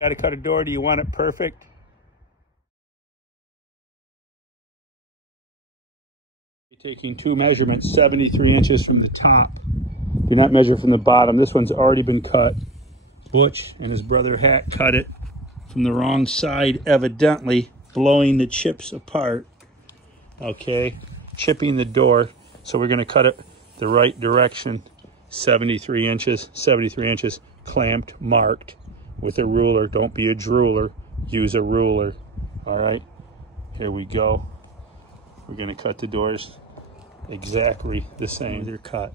Got to cut a door. Do you want it perfect? You're taking two measurements, 73 inches from the top. Do not measure from the bottom. This one's already been cut. Butch and his brother Hat cut it from the wrong side, evidently blowing the chips apart. Okay, chipping the door. So we're going to cut it the right direction. 73 inches, clamped, marked with a ruler. Don't be a drooler, use a ruler. All right, here we go. We're going to cut the doors exactly the same. They're cut.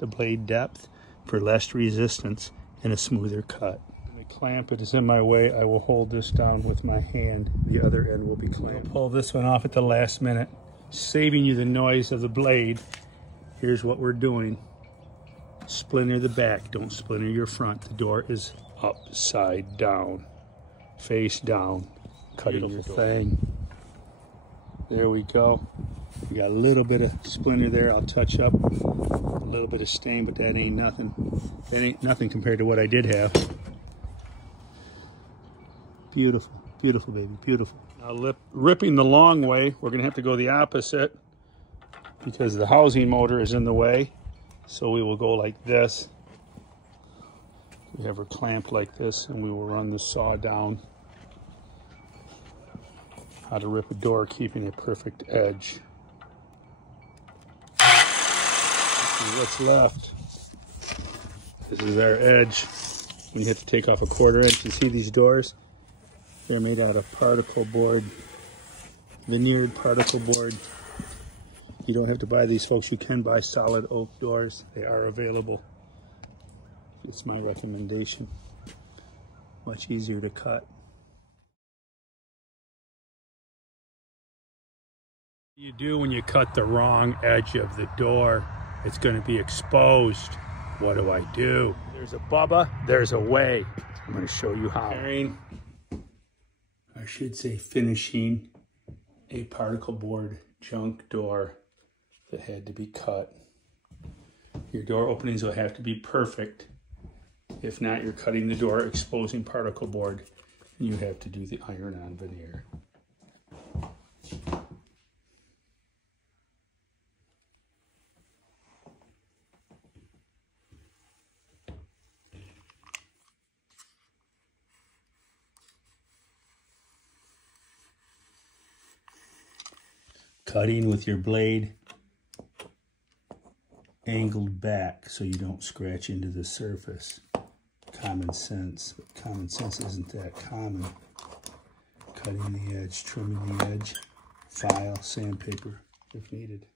The blade depth for less resistance and a smoother cut. The clamp, it is in my way. I will hold this down with my hand. The other end will be clamped. I'll pull this one off at the last minute, saving you the noise of the blade. Here's what we're doing. Splinter the back, don't splinter your front. The door is upside down, face down, cutting your thing. There we go. We got a little bit of splinter there. I'll touch up a little bit of stain, but that ain't nothing. That ain't nothing compared to what I did have. Beautiful, beautiful, baby, beautiful. Now ripping the long way, we're gonna have to go the opposite because the housing motor is in the way. So we will go like this. We have her clamped like this, and we will run the saw down. How to rip a door, keeping a perfect edge. What's left? This is our edge. You have to take off a 1/4 inch. You see these doors? They're made out of particle board, veneered particle board. You don't have to buy these, folks. You can buy solid oak doors. They are available. It's my recommendation. Much easier to cut. What do you do when you cut the wrong edge of the door? It's going to be exposed. What do I do? There's a Bubba, there's a way. I'm going to show you how. I should say finishing a particle board junk door that had to be cut. Your door openings will have to be perfect. If not, you're cutting the door, exposing particle board, and you have to do the iron-on veneer. Cutting with your blade angled back so you don't scratch into the surface. Common sense, but common sense isn't that common. Cutting the edge, trimming the edge, file, sandpaper if needed.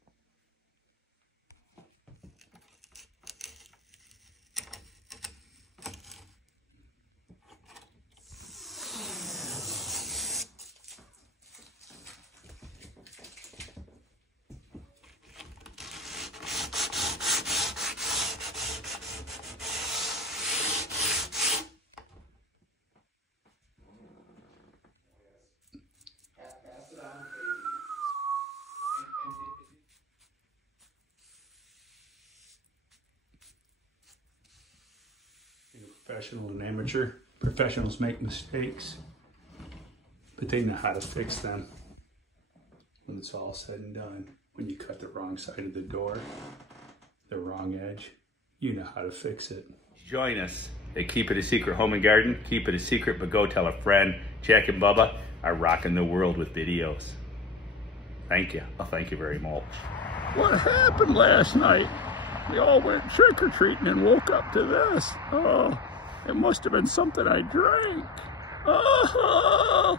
Professional and amateur. Professionals make mistakes, but they know how to fix them when it's all said and done. When you cut the wrong side of the door, the wrong edge, you know how to fix it. Join us at Keep It a Secret Home and Garden. Keep it a secret, but go tell a friend. Jack and Bubba are rocking the world with videos. Thank you. Oh, thank you very much. What happened last night? We all went trick-or-treating and woke up to this. Oh, it must have been something I drank. Oh.